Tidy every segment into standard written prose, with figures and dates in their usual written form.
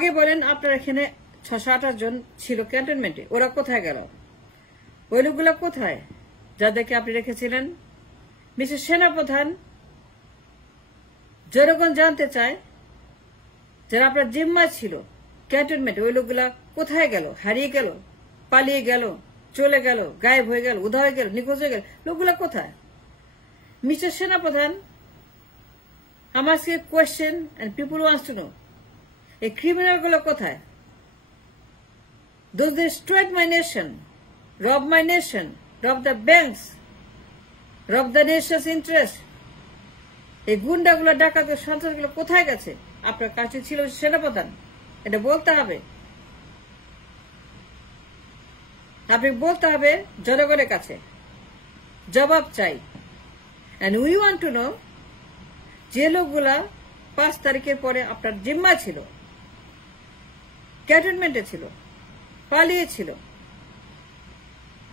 আগে বলেন আপনার এখানে 628 জন ছিল ক্যান্টনমেন্টে, ওরা কোথায় গেল? ওই লোকগুলা কোথায় যাদেরকে আপনি রেখেছিলেন? মিস্টার সেনাপ্রধান, জনগণ জানতে চায় যারা আপনার জিম্মা ছিল ক্যান্টনমেন্টে, ওই লোকগুলা কোথায় গেল? হারিয়ে গেল, পালিয়ে গেল, চলে গেল, গায়েব হয়ে গেল, উধাও হয়ে গেল, নিখোঁজ হয়ে গেল, লোকগুলা কোথায়? মিস্টার সেনাপ্রধান, I'm asking a question and people wants to know. এই ক্রিমিনাল গুলো কোথায়? Those that destroyed my nation, rob my nation, rob the banks, rob the nation's interest. এই গুন্ডাগুলো, ডাকাত, সন্ত্রাসগুলো কোথায় গেছে? আপনার কাছে ছিল সেনাপ্রধান, এটা বলতে হবে। আপনি বলতে হবে জনগণের কাছে, জবাব চাই। And we want to know, যে লোকগুলা 5 তারিখের পরে আপনার জিম্মা ছিল, ক্যান্টনমেন্টে ছিল, পালিয়েছিল,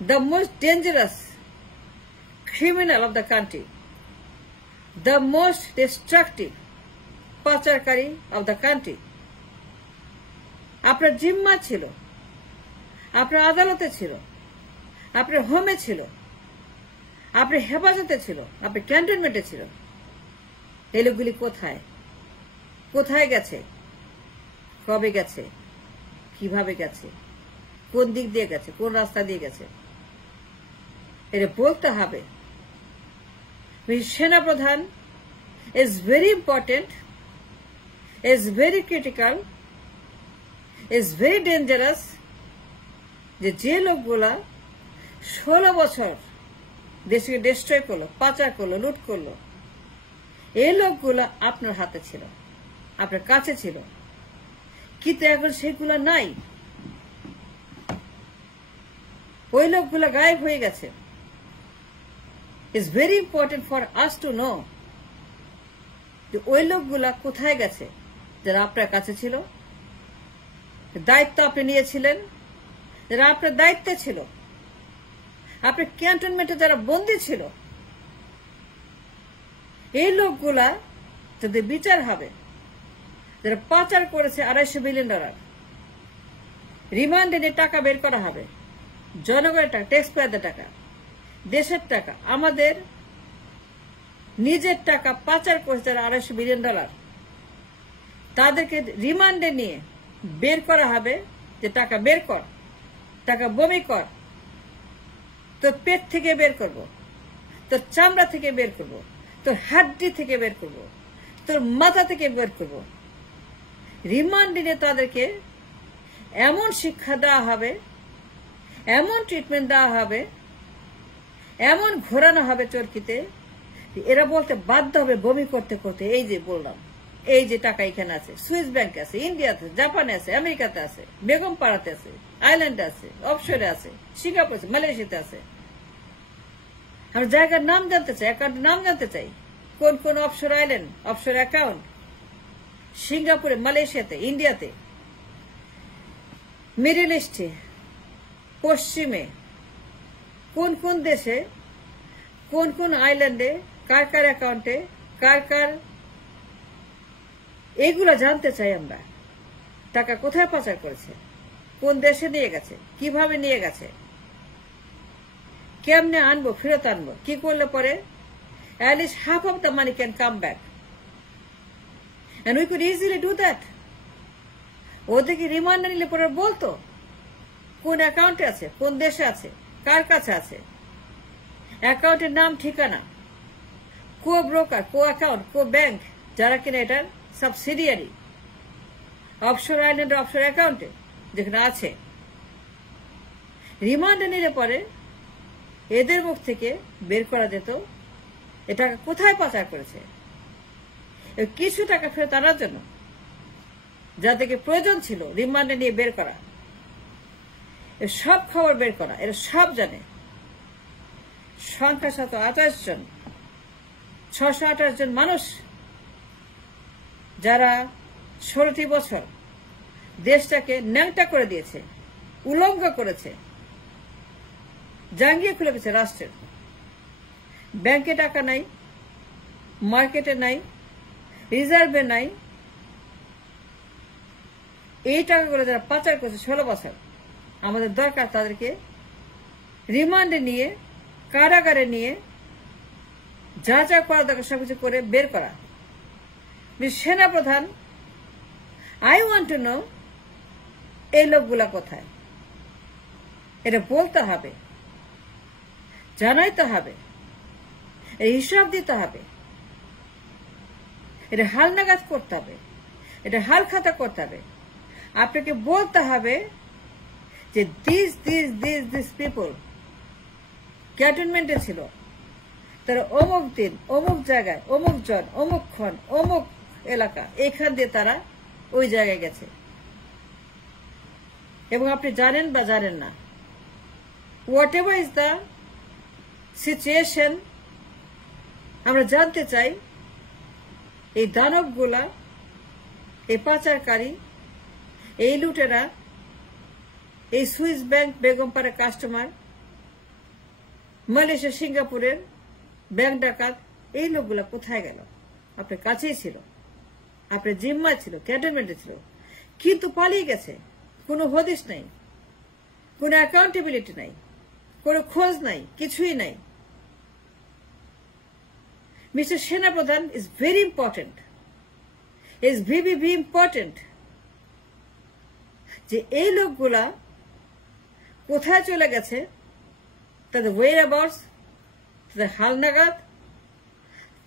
the most dangerous criminal of the country, the most destructive পাচারকারী of the country, আপনার জিম্মা ছিল, আপনার আদালতে ছিল, আপনার হোমে ছিল, আপনার হেফাজতে ছিল, আপনার ক্যান্টনমেন্টে ছিল। এই লোকগুলি কোথায়? কোথায় গেছে? কবে গেছে? কিভাবে গেছে? কোন দিক দিয়ে গেছে? কোন রাস্তা দিয়ে গেছে? এটা বলতে হবে। সেনাপ্রধান is very important, is very critical, is very dangerous, যে লোকগুলা 16 বছর দেশকে ডিস্ট্রয় করলো, পাচার করলো, লুট করলো, এই লোকগুলা আপনার হাতে ছিল, আপনার কাছে ছিল, কিন্তু এখন সেগুলো নাই। ওই লোকগুলা গায়েব হয়ে গেছে। It's very important for us to know যে ওই লোকগুলা কোথায় গেছে যারা আপনার কাছে ছিল, দায়িত্ব আপনি নিয়েছিলেন, যারা আপনার দায়িত্বে ছিল, আপনার ক্যান্টনমেন্টে যারা বন্দী ছিল, এই লোকগুলা যদি বিচার হবে, যারা পাচার করেছে $250 বিলিয়ন, রিমান্ডে নিয়ে টাকা বের করা হবে, জনগণের টাকা, ট্যাক্স পেয়ারদের টাকা, দেশের টাকা, আমাদের নিজের টাকা পাচার করেছে যারা $250 বিলিয়ন, তাদেরকে রিমান্ডে নিয়ে বের করা হবে যে টাকা বের কর, টাকা বমি কর, তোর পেট থেকে বের করব, তোর চামড়া থেকে বের করব, তোর হাড্ডি থেকে বের করব, তোর মাথা থেকে বের করব। রিমান্ডে নিয়ে তাদেরকে এমন শিক্ষা দেওয়া হবে, এমন ট্রিটমেন্ট দেওয়া হবে, এমন ঘোরানো হবে চরকিতে, এরা বলতে বাধ্য হবে বমি করতে করতে, এই যে বললাম, এই যে টাকা এখানে আছে, সুইস ব্যাংকে আছে, ইন্ডিয়াতে, জাপানে আছে, আমেরিকাতে আছে, বেগম পাড়াতে আছে, আইল্যান্ডে আছে, অফশোরে আছে, সিঙ্গাপুর আছে, মালয়েশিয়াতে আছে। আমরা জায়গার নাম জানতে চাই, অ্যাকাউন্টের নাম জানতে চাই, কোন কোন অফশোর আইল্যান্ড, অফশোর অ্যাকাউন্ট, সিঙ্গাপুরে, মালয়েশিয়াতে, ইন্ডিয়াতে, মিডল ইস্টে, পশ্চিমে, কোন কোন দেশে, কোন কোন আইল্যান্ডে, কার কার অ্যাকাউন্টে, কার কার, এইগুলো জানতে চাই আমরা। টাকা কোথায় পাচার করেছে, কোন দেশে নিয়ে গেছে, কিভাবে নিয়ে গেছে, কেমনে আনবো, ফেরত আনবো, কি করলে পরে at least half of the money can come back, and we could easily do that. ওদেরকে রিমান্ড নিলে পরে বলতো কোন অ্যাকাউন্টে আছে, কোন দেশে আছে, কার কাছে আছে, অ্যাকাউন্টের নাম, ঠিকানা, কো ব্রোকার, কো অ্যাকাউন্ট, কো ব্যাংক, যারা কিনা এটার সাবসিডিয়ারি, অফশোর আইল্যান্ড, অফশোর অ্যাকাউন্টে যেখানে আছে। রিমান্ডে নিলে পরে এদের মুখ থেকে বের করা যেত এ টাকা কোথায় পাচার করেছে, কিছু টাকা ফেরত আনার জন্য যাদেরকে প্রয়োজন ছিল রিমান্ডে নিয়ে বের করা, এর সব খবর বের করা, এরা সব জানে। সংখ্যা 728 জন, 628 জন মানুষ যারা 16টি বছর দেশটাকে ন্যাংটা করে দিয়েছে, উলঙ্গ করেছে, জাঙ্গিয়ে খুলে গেছে রাষ্ট্রের। ব্যাংকে টাকা নাই, মার্কেটে নাই, রিজার্ভে নাই, এই টাকাগুলো যারা পাচার করছে 16 বছর, আমাদের দরকার তাদেরকে রিমান্ডে নিয়ে, কারাগারে নিয়ে যা যা করা দরকার সবকিছু করে বের করা। সেনাপ্রধান, আই ওয়ান্ট টু নো এই লোকগুলা কোথায়। এটা বলতে হবে, জানাইতে হবে, এর হিসাব দিতে হবে, এটা হালনাগাদ করতে হবে, এটা হাল খাতা করতে হবে। আপনাকে বলতে হবে যে দিস পিপল ক্যান্টনমেন্টে ছিল, তারা অমুক দিন অমুক জায়গায় অমুক জন অমুক ক্ষণ অমুক এলাকা এখান দিয়ে তারা ওই জায়গায় গেছে, এবং আপনি জানেন বা জানেন না, what ever is the situation, আমরা জানতে চাই এই দানবগুলা, এই পাচারকারী, এই লুটেরা, এই Swiss bank Begumpara customer, Malaysia সিঙ্গাপুরের ব্যাংক ডাকাত, এই লোকগুলা কোথায় গেল? আপনার কাছেই ছিল, আপনার জিম্মায় ছিল, ক্যান্টনমেন্টে ছিল, কিন্তু পালিয়ে গেছে। কোনো হদিস নাই, কোনো অ্যাকাউন্টেবিলিটি নাই, কোনো খোঁজ নাই, কিছুই নাই। মিস্টার সেনাপ্রধান is very important, is very important যে এই লোকগুলা কোথায় চলে গেছে, তাদের ওয়েরঅ্যাবাউটস, তাদের হালনাগাদ,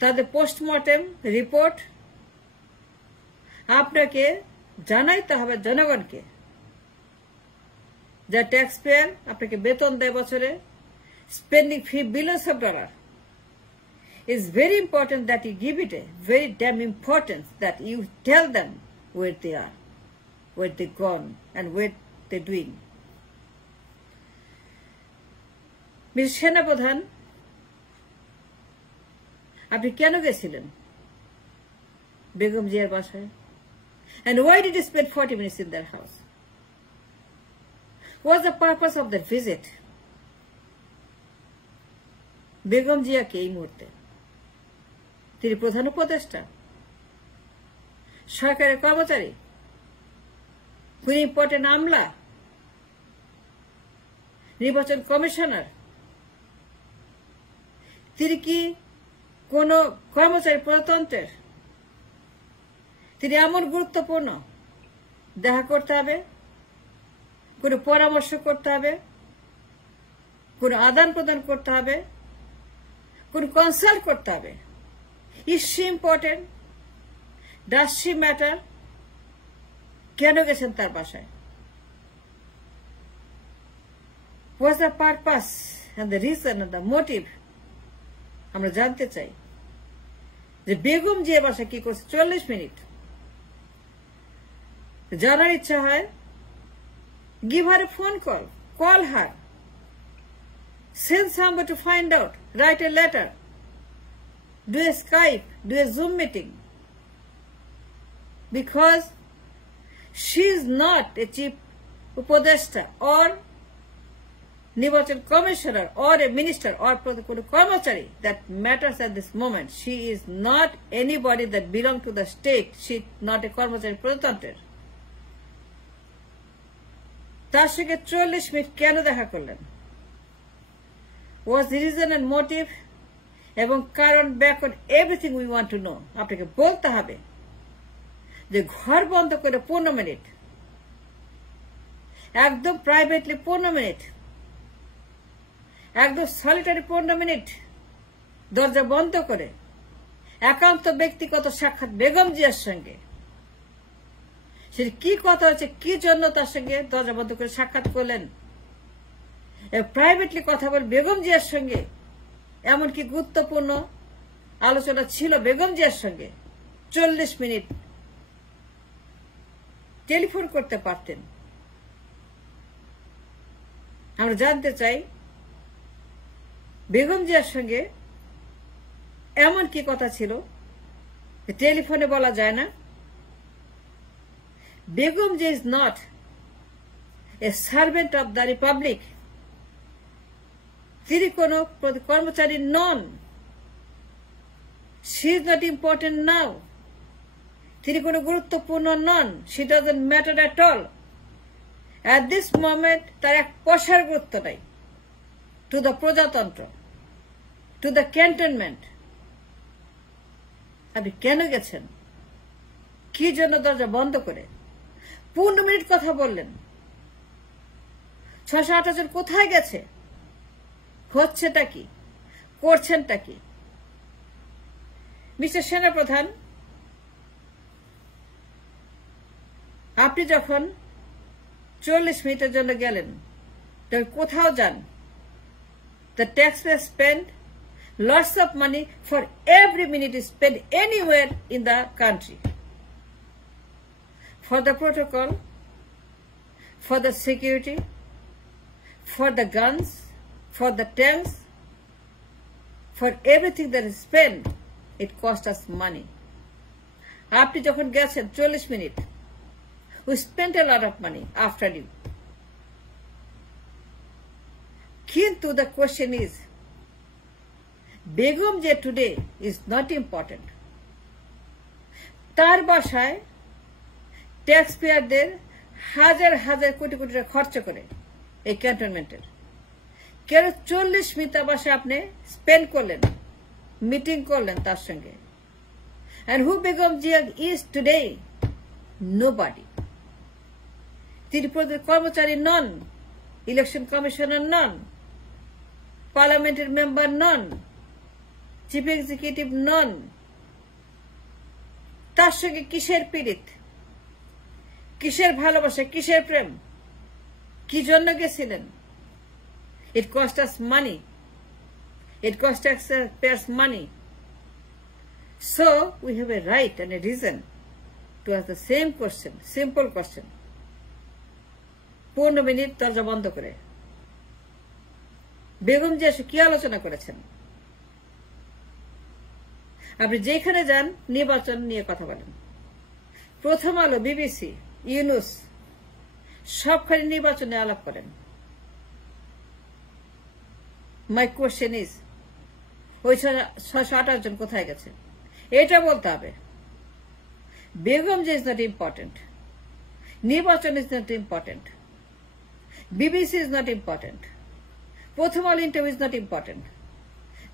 তাদের পোস্টমর্টেম রিপোর্ট আপনাকে জানাইতে হবে জনগণকে। যা ট্যাক্স পেয়ার আপনাকে বেতন দেয় বছরে, স্পেন্ডিং ফি billions of dollar, is very important that you give it a very damn importance, that you tell them where they are, where they gone, and what they're doing. Mr. সেনাপ্রধান, আপনি কেন গেছিলেন বেগম জিয়ার বাসায়? And why did you spend 40 minutes in their house? What's the purpose of the visit? Begum জিয়াকে এই মুহূর্তে তিনি প্রধান উপদেষ্টা, সরকারের কর্মচারী, কোন ইম্পর্টেন্ট আমলা, নির্বাচন কমিশনার, তিনি কি কোন কর্মচারী প্রজাতন্ত্রের? তিনি এমন গুরুত্বপূর্ণ, দেখা করতে হবে, কোন পরামর্শ করতে হবে, কোন আদান প্রদান করতে হবে, কোন কনসাল্ট করতে হবে। Is she important? Does she matter? কেন গেছেন তার বাসায়? What's the purpose and the reason and the motive? আমরা জানতে চাই যে বেগম জিয়া বাসায় কি করছে 40 মিনিট। জানার ইচ্ছা হয়, give her a phone call, call her, send somebody to find out, write a letter, do a Skype, do a Zoom meeting, because she is not a chief upodeshta or নির্বাচন commissioner or a minister or কোনো কর্মচারী that matters at this moment. She is not anybody that belong to the state. She is not a কর্মচারী প্রজাতন্ত্রের। তার সঙ্গে 40 মিনিট কেন দেখা করলেন? What's the reason and motive? এবং কারণ ব্যাকরণ, everything we want to know. আপনাকে বলতে হবে যে ঘর বন্ধ করে 15 মিনিট, একদম প্রাইভেটলি 15 মিনিট, একদম সলিটারি 15 মিনিট দরজা বন্ধ করে একান্ত ব্যক্তিগত সাক্ষাৎ বেগম জিয়ার সঙ্গে। সেটা কি কথা হচ্ছে, কি জন্য তার সঙ্গে দরজা বন্ধ করে সাক্ষাৎ করলেন, প্রাইভেটলি কথা বল বেগম জিয়ার সঙ্গে। এমনকি গুরুত্বপূর্ণ আলোচনা ছিল বেগম জিয়ার সঙ্গে। 40 মিনিট টেলিফোন করতে পারতেন। আমরা জানতে চাই বেগম জিয়ার সঙ্গে এমন কি কথা ছিল টেলিফোনে বলা যায় না। Begum Zia is not a servant of the republic. তিনি কোন কর্মচারী নন। She is not important now. তিনি কোনো গুরুত্বপূর্ণ নন। She doesn't matter at all. At this moment তার এক পয়সার গুরুত্ব নাই টু দ্য প্রজাতন্ত্র, টু দ্য ক্যান্টনমেন্ট। আপনি কেন গেছেন? কি জন্য দরজা বন্ধ করে 15 মিনিট কথা বললেন? 600-8 জন কোথায় গেছে? হচ্ছেটা কি? করছেনটা কি? মিস্টার সেনাপ্রধান, আপনি যখন 40 মিনিটের জন্য গেলেন, তখন কোথাও যান, the taxpayers spend lots of money for every minute spent anywhere in the country, for the protocol, for the security, for the guns, for the tanks, for everything that is spent, it cost us money. আপনি যখন গেছেন 40 minute, we spent a lot of money after you. কিন্তু the question is, Begum যে today is not important. তার বাসায় ট্যাক্সপেয়ারদের হাজার হাজার কোটি কোটি টাকা খরচ করে এই ক্যান্টনমেন্টের। কেন 40 মিনিট বাসায় আপনি স্পেন্ড করলেন, মিটিং করলেন তার সঙ্গে? And who Begum Jia is today? Nobody. তিনি কর্মচারী নন, ইলেকশন কমিশনার নন, পার্লামেন্টের মেম্বার নন, চিফ এক্সিকিউটিভ নন। তার সঙ্গে কিসের পীড়িত, কিসের ভালোবাসা, কিসের প্রেম, কি জন্য গেছিলেন? It cost us money. It cost taxpayers money. So we have a right and a reason to ask the same question, simple question. 15 মিনিট দরজা বন্ধ করে বেগম জিয়া কি আলোচনা করেছেন? আপনি যেখানে যান নির্বাচন নিয়ে কথা বলেন। প্রথম আলো, বিবিসি, ইউনুস সবখানে নির্বাচনে আলাপ করেন। মাই কোয়েশ্চেন ইজ, ওই 600-8 জন কোথায় গেছে? এটা বলতে হবে। বেগম যে ইজ নট ইম্পর্টেন্ট, নির্বাচন is not important, BBC is not important, প্রথম আলো ইন্টারভিউ ইজ নট ইম্পর্টেন্ট,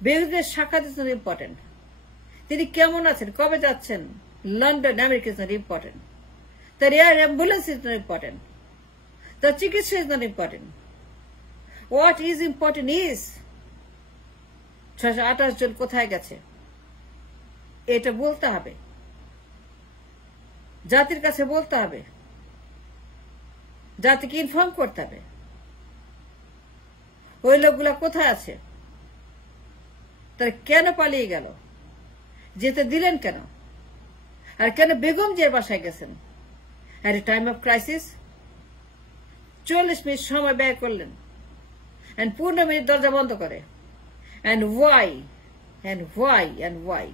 বেগমের সাক্ষাৎ ইজ নট ইম্পর্টেন্ট, তিনি কেমন আছেন, কবে যাচ্ছেন London, America is not important, তার air ambulance is not important, তার চিকিৎসা is not important. What is important is 628 জন কোথায় গেছে, এটা বলতে হবে, জাতির কাছে বলতে হবে, জাতিকে ইনফর্ম করতে হবে ওই লোকগুলা কোথায় আছে, তারা কেন পালিয়ে গেল, যেতে দিলেন কেন, আর কেন বেগম জিয়ার বাসায় গেছেন at a time of crisis? 40 minute সময় ব্যয় করলেন, and 15 মিনিট দরজা বন্ধ করে। And why? And why? And why?